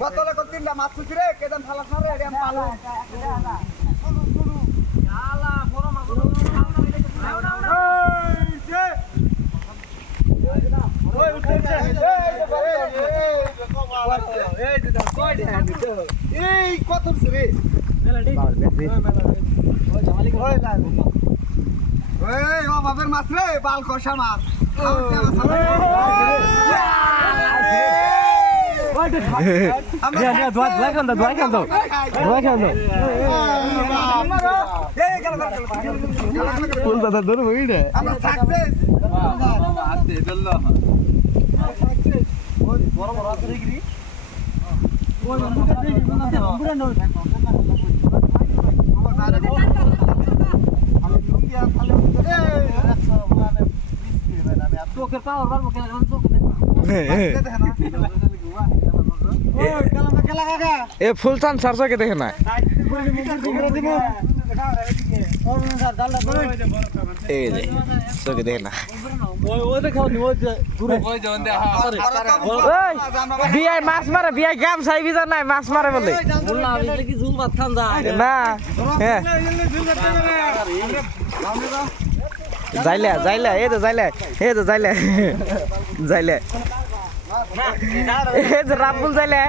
বোতলে কত তিনটা মাছ রে? কেদাম ফালাস না রে পালো বাবের মাছ রে বাল কষা মাছ আমরা সাকসেস চোখের পাওয়ার বাড়বো কেন? চোখ এ ফুল চান সারসাকে দেখে না? চোখে মাছ মারে, বিয়াই গাম চাই বিজার নাই, মাছ মারে বলে। না হ্যাঁ। যাইলে যাইলে এই তো যাইলে এই যাইলে যাইলে এই যে যাইলে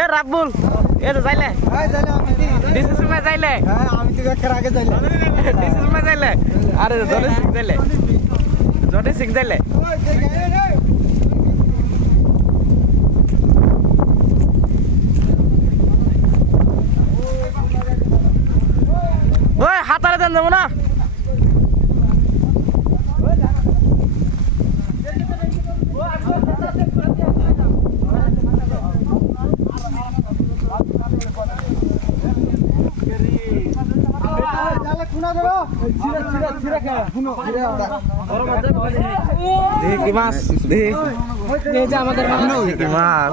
এ রাব্বুল, এই যাইলে ডিসি সময় যাইলে আমি তো একের আগে যাইলাম। ডিসি সময় যাইলে আরে জনি সিং যাইলে। জনি সিং যাইলে ওই হাতারে দেন দেবো না দেখি কি মাছ দেখি এই যে আমাদের কি মাছ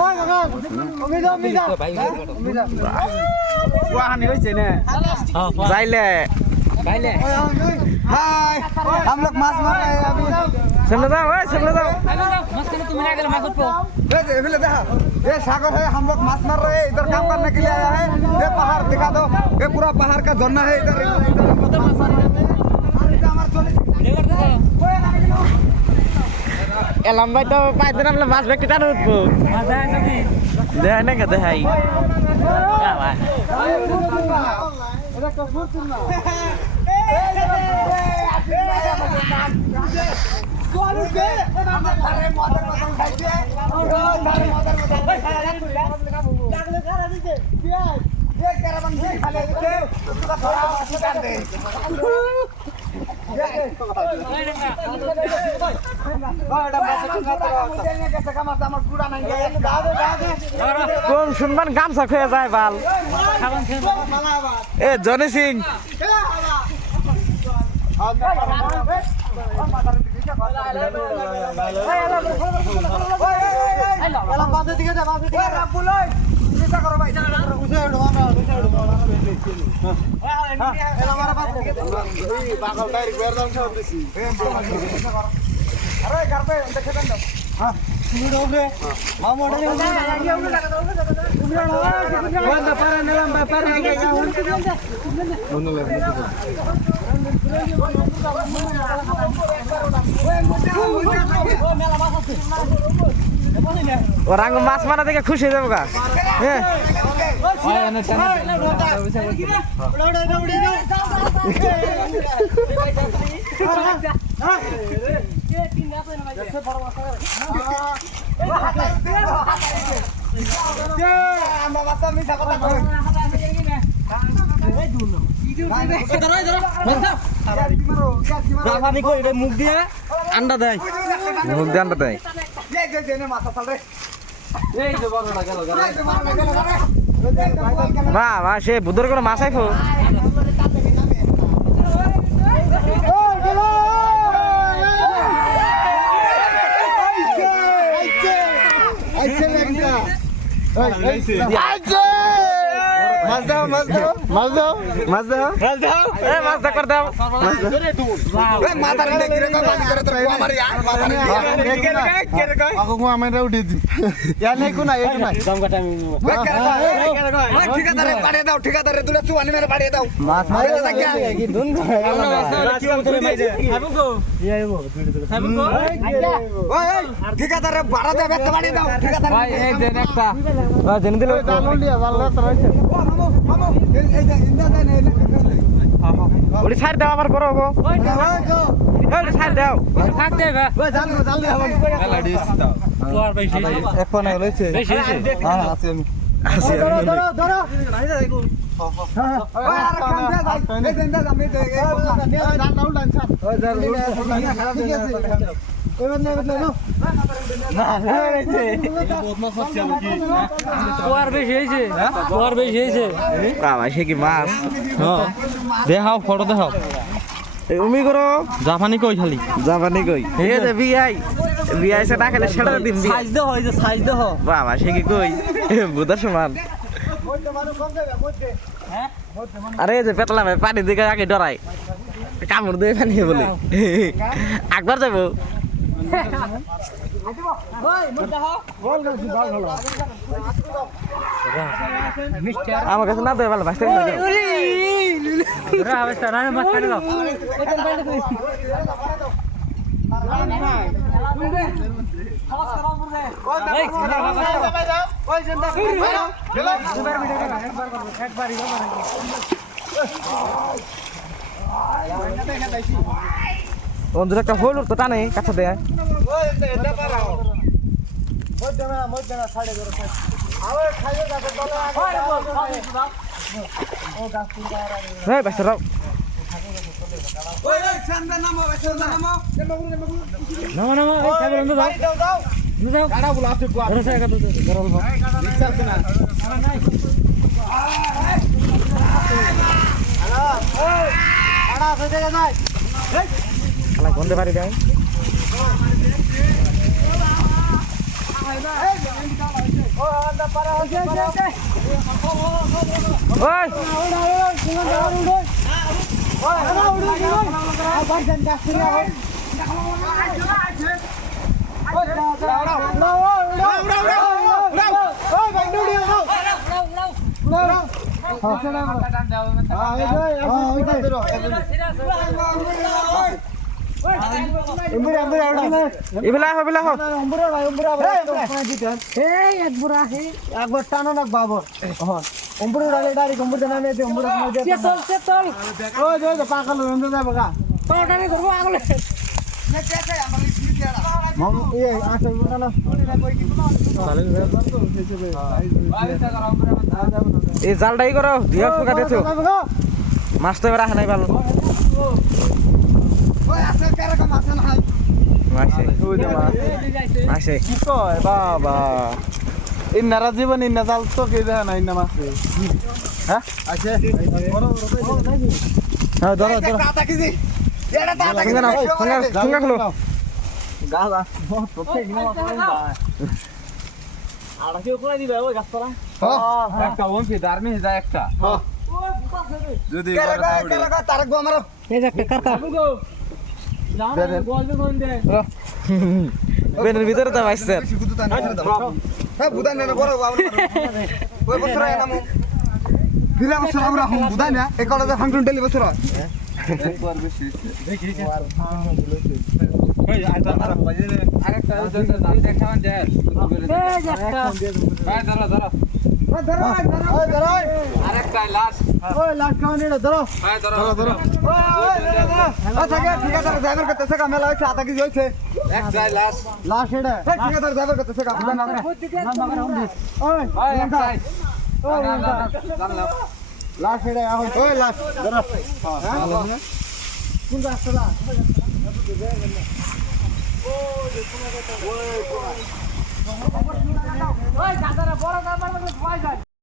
যাইলে খাইলে हाय हम लोग माछ मार रहे हैं अभी সামনে যাও ওই সামনে যাও মাঝখানে তুমি না গেলে মাছ উঠবো ये ये भी ले देखा ये सागर है हम लोग माछ मार रहे हैं इधर काम करने के लिए आया है ये पहाड़ दिखा दो ये पूरा पहाड़ का झरना है इधर इधर माछ मार रहे हैं और इधर हमारे चोली এলাম ভাই তো পাইতে নামলে মাছ ব্যক্তি টান উঠবো দেখাই না কে দেখাই আমার কোন শুনবান গামছা খুঁয়ে যায় বাল। এ জনি সিং। ও রাঙ্গ মাছ মারা দেখে খুশি হয়ে যাব গা। হ্যাঁ। মুখ দিয়ে আন্ডা দেয় মুখ সে বুধর করে মাছ আইফো মাছ দাও মাছ দাও। মাছ দাও। মাছ দাও। এ মাছ দাও কিরে পানি আর মাথা আকৌ উঠি নাই একো দাম কাটা আমি ওই কেরে ঠিকাদারে বাড়িয়ে দাও ঠিকাদারে তুলে চুয়ানি মেরে দাও। মাছ মারে তো থাকিয়া। ওই, ওই, ঠিকাদারে ভাড়া দেবে একটা বাড়িয়ে দাও ঠিকাদারে ভাই এই দেন একটা জেনে দিল। জাল দিয়া জাল রয়েছে ও, ওটি সাইড দাও আবার বড় হব। ওটি সাইড দাও। থাক দে তোর বেশি বেশি হইছে হ্যাঁ আছে আমি। ধরো, ধরো, ধরো। দেখাও ফটো দেখাও উমি করো জাপানি কই খালি জাপানি কই এই যে বিআই বিআই সে না খেলে ছেড়ে দিন সাইজ দে হয় যে সাইজ দে হ বাবা সে কি কই বুধার সমান আরে এই যে ভাই পানি দিকে আগে ডরাই কামড় দিয়ে পানি বলে একবার যাব আমার কাছে না দেয় ভালো ভাসতে রা অবস্থা না মাছ কাটা দাও বন্ধুরা একটা হলুদ তো টানে কাছা দেয়। হ্যাঁ ব্যস্ত রাও। নামো, নামো। গন্ধে পারি দেয় ওই একবার টানো না বাবর অম্বুর উড়ালে ডাইরেক্ট অম্বুর নামে দিয়ে অম্বুর মাম ইয়ে আসল না এই জালটাই করো দুই ফুকা দিয়েছ মাছ তো এবার আহে নাই ভালো ইন্নারা জীবন ইন্না জাল তো কে দেখা না ইন্না মাছে। হ্যাঁ? আছে। হ্যাঁ ধরো ধরো। গাছ আড়া কেউ করে দিবে ওই গাছতলা একটা ওমফি দারমি যায় একটা। যদি আমারও। বেনের ভিতরে তো না, ছেড়ে হ্যাঁ, না, না, বড় বাবু, ওই বছর আয় নামো। ফিরা বছর আমরা হুম, না, এই কলেজে ফাংশন ডেলি বছর হয়। লাস্ট। আচ্ছা, লাস্ট এটা? এখন ওই লাস্ট ধরো কিন্তু আসছে না ওই দাদারা বড় দাদা